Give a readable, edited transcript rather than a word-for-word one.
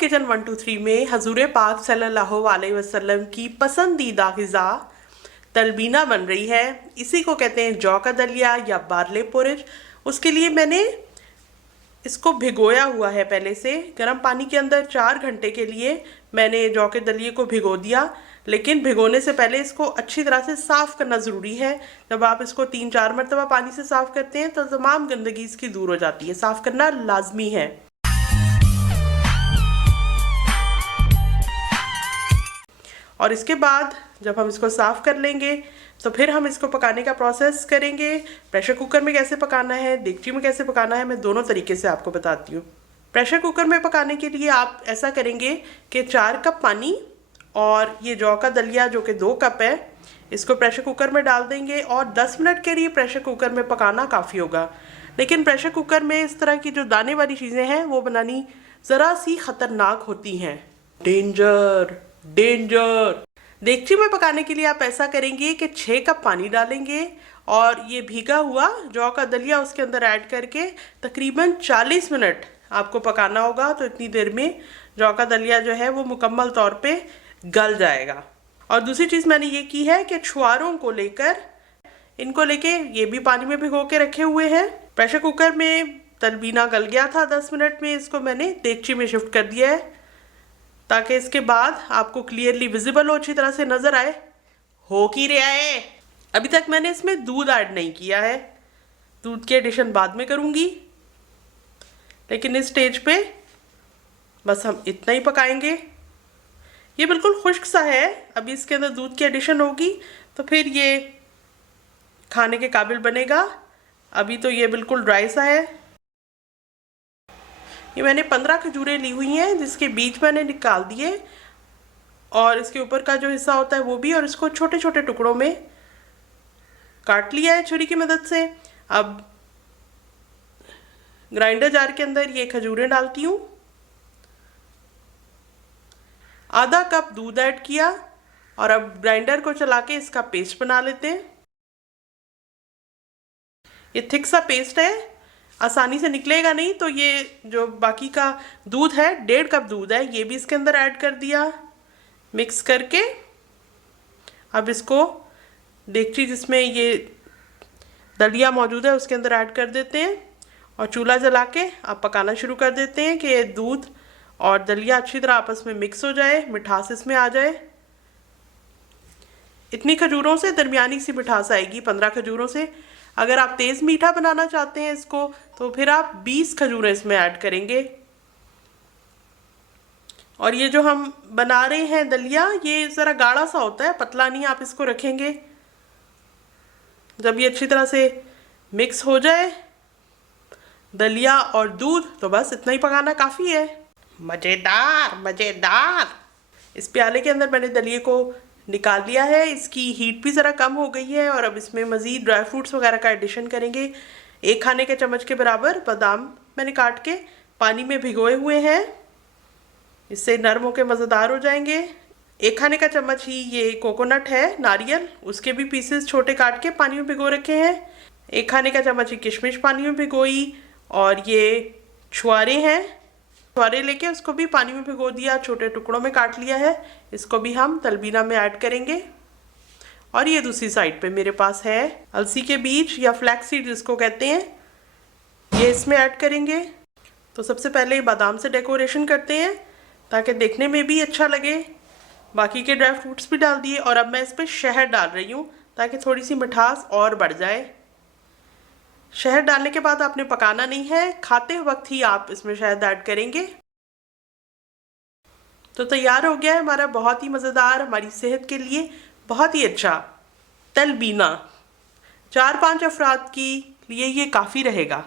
Kitchen 123 में हजूर पाक सल्लल्लाहु अलैहि वसल्लम की पसंदीदा ग़िज़ा तलबीना बन रही है। इसी को कहते हैं जौ का दलिया या बार्ले पोरिज। उसके लिए मैंने इसको भिगोया हुआ है। पहले से गर्म पानी के अंदर 4 घंटे के लिए मैंने जौ के दलिए को भिगो दिया, लेकिन भिगोने से पहले इसको अच्छी तरह से साफ़ करना ज़रूरी है। जब आप इसको 3-4 मरतबा पानी से साफ़ करते हैं तो तमाम गंदगी इसकी दूर हो जाती है। साफ़ करना लाजमी है। और इसके बाद जब हम इसको साफ़ कर लेंगे तो फिर हम इसको पकाने का प्रोसेस करेंगे। प्रेशर कुकर में कैसे पकाना है, देगची में कैसे पकाना है, मैं दोनों तरीके से आपको बताती हूँ। प्रेशर कुकर में पकाने के लिए आप ऐसा करेंगे कि 4 कप पानी और ये जौ का दलिया जो कि 2 कप है, इसको प्रेशर कुकर में डाल देंगे और 10 मिनट के लिए प्रेशर कुकर में पकाना काफ़ी होगा। लेकिन प्रेशर कुकर में इस तरह की जो दाने वाली चीज़ें हैं वो बनानी ज़रा सी ख़तरनाक होती हैं। Danger danger. देगची में पकाने के लिए आप ऐसा करेंगे कि 6 कप पानी डालेंगे और ये भीगा हुआ जौ का दलिया उसके अंदर ऐड करके तकरीबन 40 मिनट आपको पकाना होगा। तो इतनी देर में जौ का दलिया जो है वो मुकम्मल तौर पे गल जाएगा। और दूसरी चीज़ मैंने ये की है कि छुआरों को लेकर इनको लेके ये भी पानी में भिगो के रखे हुए हैं। प्रेशर कुकर में तलबीना गल गया था 10 मिनट में, इसको मैंने देगची में शिफ्ट कर दिया है ताकि इसके बाद आपको क्लियरली विजिबल हो, अच्छी तरह से नज़र आए हो की रहा है। अभी तक मैंने इसमें दूध ऐड नहीं किया है, दूध की एडिशन बाद में करूँगी। लेकिन इस स्टेज पे बस हम इतना ही पकाएंगे। ये बिल्कुल खुश्क सा है, अभी इसके अंदर दूध की एडिशन होगी तो फिर ये खाने के काबिल बनेगा। अभी तो ये बिल्कुल ड्राई सा है। ये मैंने 15 खजूरें ली हुई हैं जिसके बीज मैंने निकाल दिए और इसके ऊपर का जो हिस्सा होता है वो भी, और इसको छोटे छोटे टुकड़ों में काट लिया है छुरी की मदद से। अब ग्राइंडर जार के अंदर ये खजूरें डालती हूँ। आधा कप दूध ऐड किया और अब ग्राइंडर को चला के इसका पेस्ट बना लेते हैं। ये थिक सा पेस्ट है, आसानी से निकलेगा नहीं। तो ये जो बाकी का दूध है, 1.5 कप दूध है, ये भी इसके अंदर ऐड कर दिया मिक्स करके। अब इसको देगची जिसमें ये दलिया मौजूद है उसके अंदर ऐड कर देते हैं और चूल्हा जला के अब पकाना शुरू कर देते हैं कि दूध और दलिया अच्छी तरह आपस में मिक्स हो जाए, मिठास इसमें आ जाए। इतनी खजूरों से दरमियानी सी मिठास आएगी, 15 खजूरों से। अगर आप तेज़ मीठा बनाना चाहते हैं इसको तो फिर आप 20 खजूरें इसमें ऐड करेंगे। और ये जो हम बना रहे हैं दलिया, ये ज़रा गाढ़ा सा होता है, पतला नहीं आप इसको रखेंगे। जब ये अच्छी तरह से मिक्स हो जाए दलिया और दूध तो बस इतना ही पकाना काफ़ी है। मज़ेदार मज़ेदार। इस प्याले के अंदर मैंने दलिए को निकाल लिया है, इसकी हीट भी ज़रा कम हो गई है और अब इसमें मज़ीद ड्राई फ्रूट्स वगैरह का एडिशन करेंगे। 1 खाने के चम्मच के बराबर बादाम मैंने काट के पानी में भिगोए हुए हैं, इससे नरम होकर मज़ेदार हो जाएंगे। 1 खाने का चम्मच ही ये कोकोनट है, नारियल, उसके भी पीसेस छोटे काट के पानी में भिगो रखे हैं। 1 खाने का चम्मच ही किशमिश पानी में भिगोई और ये छुआरे हैं, छुआरे लेके उसको भी पानी में भिगो दिया, छोटे टुकड़ों में काट लिया है। इसको भी हम तलबीना में ऐड करेंगे। और ये दूसरी साइड पे मेरे पास है अलसी के बीज या फ्लैक्स सीड जिसको कहते हैं, ये इसमें ऐड करेंगे। तो सबसे पहले बादाम से डेकोरेशन करते हैं ताकि देखने में भी अच्छा लगे। बाकी के ड्राई फ्रूट्स भी डाल दिए और अब मैं इस पर शहद डाल रही हूँ ताकि थोड़ी सी मिठास और बढ़ जाए। शहद डालने के बाद आपने पकाना नहीं है, खाते वक्त ही आप इसमें शहद ऐड करेंगे। तो तैयार हो गया है हमारा बहुत ही मज़ेदार, हमारी सेहत के लिए बहुत ही अच्छा तलबीना। 4-5 अफराद के लिए ये काफ़ी रहेगा।